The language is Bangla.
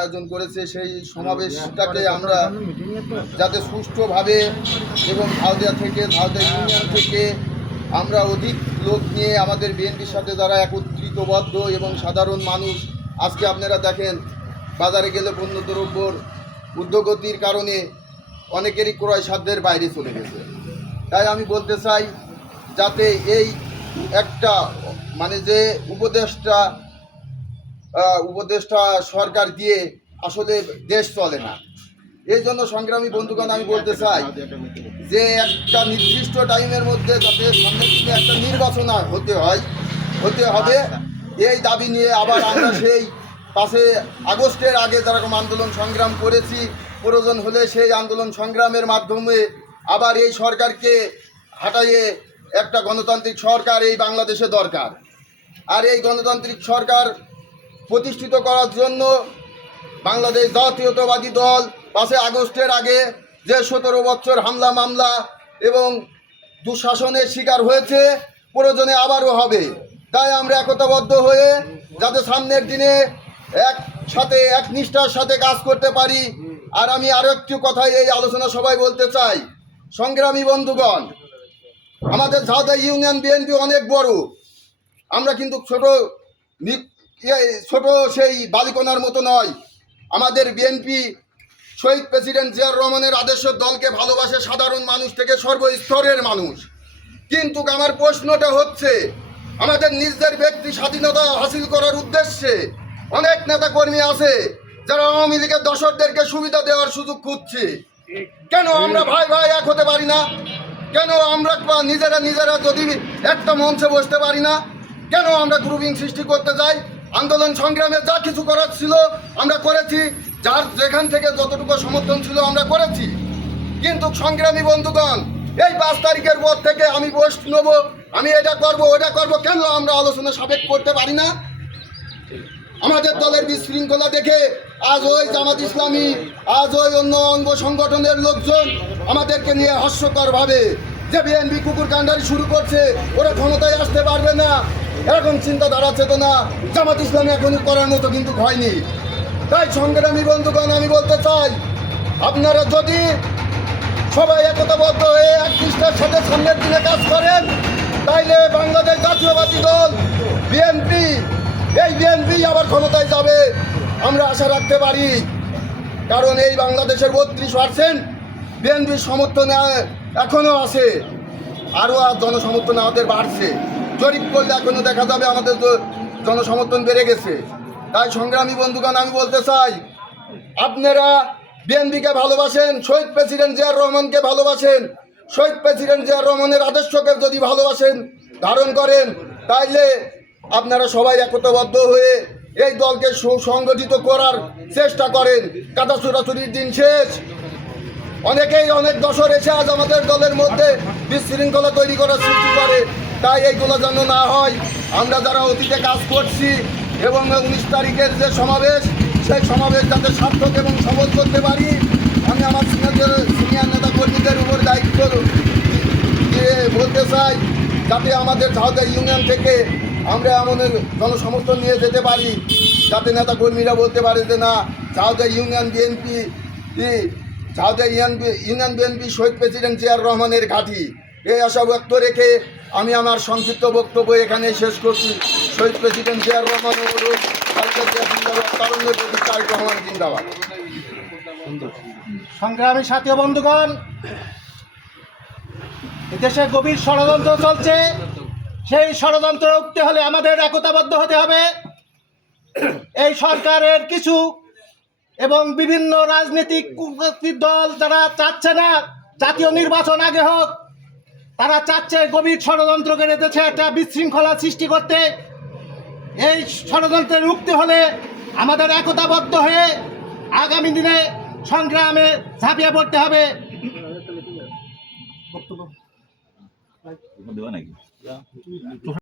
আয়োজন করেছে সেই সমাবেশটাকে আমরা যাতে সুষ্ঠুভাবে এবং ঝালদিয়া ইউনিয়ন থেকে আমরা অধিক লোক নিয়ে আমাদের বিএনপির সাথে যারা একত্রিতবদ্ধ এবং সাধারণ মানুষ আজকে আপনারা দেখেন বাজারে গেলে পণ্যদ্রব্যর ঊর্ধ্বগতির কারণে অনেকেরই ক্রয় সাধ্যের বাইরে চলে গেছে। তাই আমি বলতে চাই যাতে এই একটা যে উপদেষ্টা সরকার দিয়ে আসলে দেশ চলে না। এই জন্য সংগ্রামী বন্ধুগণ আমি বলতে চাই যে একটা নির্দিষ্ট টাইমের মধ্যে যাতে সামনের দিনে একটা নির্বাচন হতে হবে এই দাবি নিয়ে আবার আমরা সেই 5 আগস্টের আগে যেরকম আন্দোলন সংগ্রাম করেছি, প্রয়োজন হলে সেই আন্দোলন সংগ্রামের মাধ্যমে আবার এই সরকারকে হাঁটাইয়ে একটা গণতান্ত্রিক সরকার এই বাংলাদেশে দরকার। আর এই গণতান্ত্রিক সরকার প্রতিষ্ঠিত করার জন্য বাংলাদেশ জাতীয়তাবাদী দল 5 আগস্টের আগে যে 17 বছর হামলা মামলা এবং দুঃশাসনের শিকার হয়েছে, প্রয়োজনে আবারও হবে। তাই আমরা একতাবদ্ধ হয়ে যাতে সামনের দিনে একসাথে একনিষ্ঠার সাথে কাজ করতে পারি। আর আমি আরও একটু কথা এই আলোচনা সবাই বলতে চাই, সংগ্রামী বন্ধুগণ, আমাদের ঝালদা ইউনিয়ন বিএনপি অনেক বড়। আমরা কিন্তু ছোট সেই বালিকোনার মতো নয়। আমাদের বিএনপি শহীদ প্রেসিডেন্ট জিয়াউর রহমানের আদর্শ দলকে ভালোবাসে সাধারণ মানুষ থেকে সর্বস্তরের মানুষ। কিন্তু আমার প্রশ্নটা হচ্ছে, আমাদের নিজেদের ব্যক্তি স্বাধীনতা হাসিল করার উদ্দেশ্যে অনেক নেতাকর্মী আছে যারা আওয়ামী লীগের দর্শকদেরকে সুবিধা দেওয়ার সুযোগ খুঁজছে। কেন আমরা ভাই ভাই এক হতে পারি না? কেন আমরা নিজেরা যদি একটা মঞ্চে বসতে পারি না? কেন আমরা গ্রুপিং সৃষ্টি করতে যাই? আন্দোলন সংগ্রামে যা কিছু করার ছিল আমরা করেছি, যার যেখান থেকে যতটুকু সমর্থন ছিল আমরা করেছি। কিন্তু সংগ্রামী বন্ধুগণ, এই 5 তারিখের পর থেকে আমি পোস্ট নেব, আমি এটা করব ওটা করব, কেন আমরা আলোচনা সাপেক্ষ করতে পারি না? আমাদের দলের বিশৃঙ্খলা দেখে আজ ওই জামাত ইসলামী, আজ ওই অন্য অঙ্গ সংগঠনের লোকজন আমাদেরকে নিয়ে হাস্যকরভাবে যে বিএনপি কুকুর কান্ডারি শুরু করছে, ওরা ক্ষমতায় আসতে পারবে না, এরকম চিন্তাধারা চেতনা জামাত ইসলামী এখনই করার মতো কিন্তু হয়নি। তাই সংগ্রামী বন্ধুগণ আমি বলতে চাই, আপনারা যদি সবাই একতাবদ্ধ হয়ে একনিষ্ঠার সাথে সামনের দিনে কাজ করেন, তাইলে বাংলাদেশ জাতীয়বাদী দল বিএনপি, এই বিএনপি আবার ক্ষমতায় যাবে আমরা আশা রাখতে পারি। কারণ এই বাংলাদেশের 32% বিএনপির সমর্থন এখনও আছে, আরও জনসমর্থন আমাদের বাড়ছে। জরিপ করলে এখনও দেখা যাবে আমাদের জনসমর্থন বেড়ে গেছে। তাই সংগ্রামী বন্ধুগণ আমি বলতে চাই, আপনারা বিএনপিকে ভালোবাসেন, শহীদ প্রেসিডেন্ট জিয়াউর রহমানকে ভালোবাসেন, শহীদ প্রেসিডেন্ট জিয়াউর রহমানের আদর্শকে যদি ভালোবাসেন, ধারণ করেন, তাইলে আপনারা সবাই একতাবদ্ধ হয়ে এই দলকে সুসংগঠিত করার চেষ্টা করেন। কাদা চুরাচুরির দিন শেষ। অনেকেই অনেক দশর এসে আজ আমাদের দলের মধ্যে বিশৃঙ্খলা তৈরি করার সৃষ্টি করে। তাই এইগুলো যেন না হয়, আমরা যারা অতীতে কাজ করছি এবং 19 তারিখের যে সমাবেশ, সেই সমাবেশ যাতে সার্থক এবং সফল করতে পারি, আমি আমার সিনিয়র নেতা কর্মীদের উপর দায়িত্ব দিয়ে বলতে চাই, যাতে আমাদের ঝালদা ইউনিয়ন থেকে আমরা আমাদের জনসমর্থন নিয়ে যেতে পারি, যাতে নেতা কর্মীরা বলতে পারে যে না, ঝালদা ইউনিয়ন বিএনপি শহীদ প্রেসিডেন্ট জিয়াউর রহমানের ঘাঁটি। এই আশা ব্যক্ত রেখে আমি আমার সংক্ষিপ্ত বক্তব্য এখানে শেষ করছি। শহীদ প্রেসিডেন্ট জিয়াউর রহমান অনুরোধ, তারেক রহমান জিন্দাবাদ। সংগ্রামী সাথী বন্ধুগণ, দেশে গভীর ষড়যন্ত্র চলছে। সেই ষড়যন্ত্র রুখতে হলে আমাদের একতাবদ্ধ হতে হবে। এই সরকারের কিছু এবং বিভিন্ন রাজনৈতিক দল যারা চাচ্ছে না জাতীয় নির্বাচন আগে হোক, তারা চাচ্ছে গভীর ষড়যন্ত্র করে দিয়েছে একটা বিশৃঙ্খলা সৃষ্টি করতে। এই ষড়যন্ত্রে রুখতে হলে আমাদের একতাবদ্ধ হয়ে আগামী দিনে সংগ্রামে ঝাঁপিয়ে পড়তে হবে। বক্তব্য